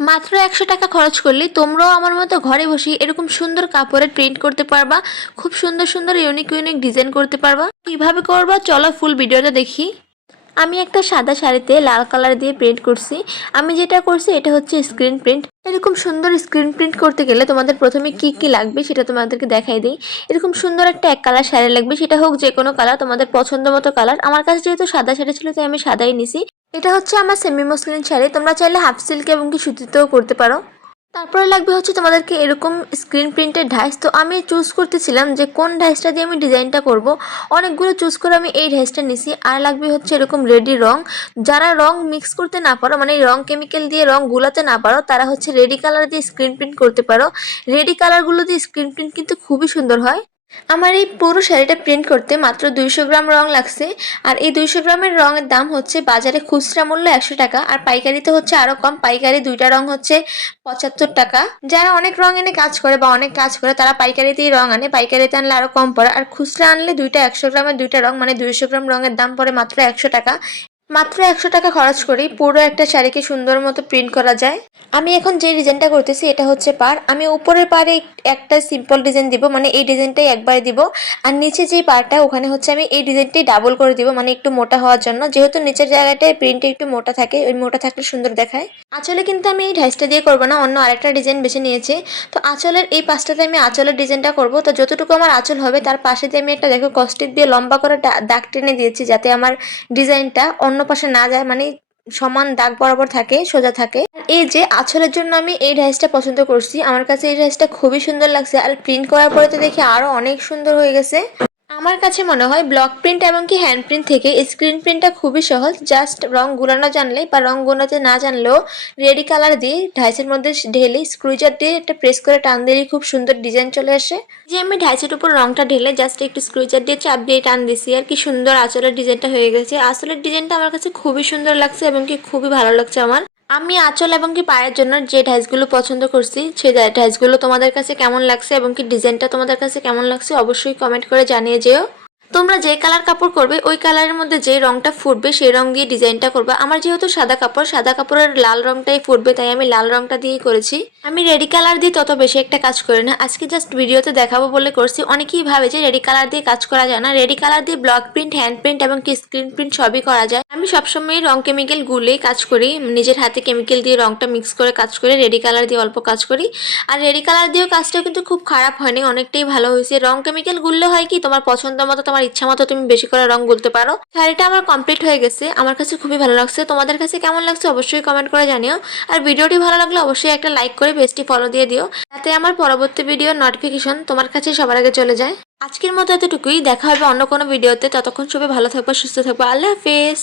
মাত্র ১০০ টাকা খরচ করলেই তোমরাও আমার মতো ঘরে বসে এরকম সুন্দর কাপড়ের প্রিন্ট করতে পারবা, খুব সুন্দর সুন্দর ইউনিক ইউনিক ডিজাইন করতে পারবা। কিভাবে করবা চলো ফুল ভিডিওটা দেখি। আমি একটা সাদা শাড়িতে লাল কালার দিয়ে প্রিন্ট করছি। আমি যেটা করছি এটা হচ্ছে স্ক্রিন প্রিন্ট। এরকম সুন্দর স্ক্রিন প্রিন্ট করতে গেলে তোমাদের প্রথমে কি কি লাগবে সেটা তোমাদেরকে দেখাই দিই। এরকম সুন্দর একটা এক কালার শাড়ি লাগবে, সেটা হোক যে কোনো কালার, তোমাদের পছন্দ মতো কালার। আমার কাছে যেহেতু সাদা শাড়ি ছিল তাই আমি সাদাই নিছি। এটা হচ্ছে আমার সেমি মসলিন শাড়ি, তোমরা চাইলে হাফ সিল্ক এবং কি সুতিতেও করতে পারো। তারপরে লাগবে হচ্ছে তোমাদেরকে এরকম স্ক্রিন প্রিন্টের ডাইস। তো আমি চুজ করতেছিলাম যে কোন ডাইসটা দিয়ে আমি ডিজাইনটা করব। অনেকগুলো চুজ করে আমি এই ডাইসটা নিছি। আর লাগবে হচ্ছে এরকম রেডি রং। যারা রং মিক্স করতে না পারো, মানে রং কেমিক্যাল দিয়ে রং গুলাতে না পারো, তারা হচ্ছে রেডি কালার দিয়ে স্ক্রিন প্রিন্ট করতে পারো। রেডি কালারগুলো দিয়ে স্ক্রিন প্রিন্ট কিন্তু খুবই সুন্দর হয়। আমার এই পুরো শাড়িটা প্রিন্ট করতে মাত্র 200 গ্রাম রং লাগছে। আর এই 200 গ্রামের রঙের দাম হচ্ছে বাজারে খুচরা মূল্য 100 টাকা, আর পাইকারিতে হচ্ছে আরও কম। পাইকারি দুইটা রং হচ্ছে 75 টাকা। যারা অনেক রং এনে কাজ করে বা অনেক কাজ করে তারা পাইকারিতেই রং আনে, পাইকারিতে আনলে আরও কম পড়ে। আর খুচরা আনলে দুইটা 100 গ্রামের দুইটা রং মানে 200 গ্রাম রঙের দাম পড়ে মাত্র 100 টাকা। মাত্র 100 টাকা খরচ করেই পুরো একটা শাড়িকে সুন্দর মতো প্রিন্ট করা যায়। আমি এখন যে ডিজাইনটা করতেছি এটা হচ্ছে পার। আমি উপরের পারে একটা সিম্পল ডিজাইন দিব, মানে এই ডিজাইনটাই একবারে দিব। আর নিচে যে পারটা ওখানে হচ্ছে আমি এই ডিজাইনটাই ডাবল করে দিব, মানে একটু মোটা হওয়ার জন্য। যেহেতু নিচের জায়গাটায় প্রিন্টে একটু মোটা থাকে, ওই মোটা থাকলে সুন্দর দেখায়। আঁচলে কিন্তু আমি এই ঢাইসটা দিয়ে করবো না, অন্য আরেকটা ডিজাইন বেছে নিয়েছি। তো আঁচলের এই পাশটাতে আমি আঁচলের ডিজাইনটা করব। তো যতটুকু আমার আঁচল হবে তার পাশে দিয়ে আমি একটা দেখো কস্টিক দিয়ে লম্বা করে দাগ টেনে দিয়েছি, যাতে আমার ডিজাইনটা অন্য পাশে না যায়, মানে সমান দাগ বরাবর থাকে, সোজা থাকে। এই যে আঁচলের জন্য আমি এই ডাইসটা পছন্দ করছি, আমার কাছে এই ডাইসটা খুবই সুন্দর লাগছে। আর প্রিন্ট করার পরে তো দেখি আরো অনেক সুন্দর হয়ে গেছে। আমার কাছে মনে হয় ব্লক প্রিন্ট এবং কি হ্যান্ড প্রিন্ট থেকে স্ক্রিন প্রিন্টটা খুবই সহজ। জাস্ট রং গুলানো জানলে বা রং গুলাতে না জানলেও রেডি কালার দিয়ে ঢাইসের মধ্যে ঢেলে স্ক্রুজার দিয়ে একটা প্রেস করে টান দিলেই খুব সুন্দর ডিজাইন চলে আসে। যে আমি ঢাইসের উপর রংটা ঢেলে জাস্ট একটু স্ক্রুজার দিয়ে চাপ দিয়ে টান দিছি, আর কি সুন্দর আঁচলের ডিজাইনটা হয়ে গেছে। আঁচলের ডিজাইনটা আমার কাছে খুবই সুন্দর লাগছে এবং কি খুবই ভালো লাগছে আমার। আমি আঁচল এবং কি পায়ের জন্য যে ডাইসগুলো পছন্দ করছি সেই ডাইসগুলো তোমাদের কাছে কেমন লাগছে এবং কি ডিজাইনটা তোমাদের কাছে কেমন লাগছে অবশ্যই কমেন্ট করে জানিয়ে যেও। তোমরা যে কালার কাপড় করবে ওই কালারের মধ্যে যে রংটা ফুটবে সেই রং দিয়ে ডিজাইনটা করবে। আমার যেহেতু সাদা কাপড়, সাদা কাপড়ের লাল রংটাই ফুটবে, তাই আমি লাল রংটা দিয়েই করেছি। আমি রেডি কালার দিয়ে তত বেশি একটা কাজ করি না, আজকে জাস্ট ভিডিওতে দেখাবো বলে করছি। অনেকেই ভাবে যে রেডি কালার দিয়ে কাজ করা যায় না। রেডি কালার দিয়ে ব্লক প্রিন্ট, হ্যান্ড প্রিন্ট এবং কি স্ক্রিন প্রিন্ট সবই করা যায়। আমি সবসময় রং কেমিক্যাল গুলেই কাজ করি, নিজের হাতে কেমিক্যাল দিয়ে রংটা মিক্স করে কাজ করি। রেডি কালার দিয়ে অল্প কাজ করি। আর রেডি কালার দিয়েও কাজটা কিন্তু খুব খারাপ হয়নি, অনেকটাই ভালো হয়েছে। রং কেমিক্যাল গুললে হয় কি তোমার পছন্দ মতো, তোমার ইচ্ছা মতো তুমি বেশি করে রং গুলতে পারো। শাড়িটা আমার কমপ্লিট হয়ে গেছে, আমার কাছে খুবই ভালো লাগছে। তোমাদের কাছে কেমন লাগছে অবশ্যই কমেন্ট করে জানিও। আর ভিডিওটি ভালো লাগলে অবশ্যই একটা লাইক করে পেজটি ফলো দিয়ে দিও, যাতে আমার পরবর্তী ভিডিওর নোটিফিকেশন তোমার কাছে সবার আগে চলে যায়। আজকের মতো এতটুকুই, দেখা হবে অন্য কোনো ভিডিওতে। ততক্ষণ সবাই ভালো থাকবে, সুস্থ থাকবে। আল্লাহ হাফেজ।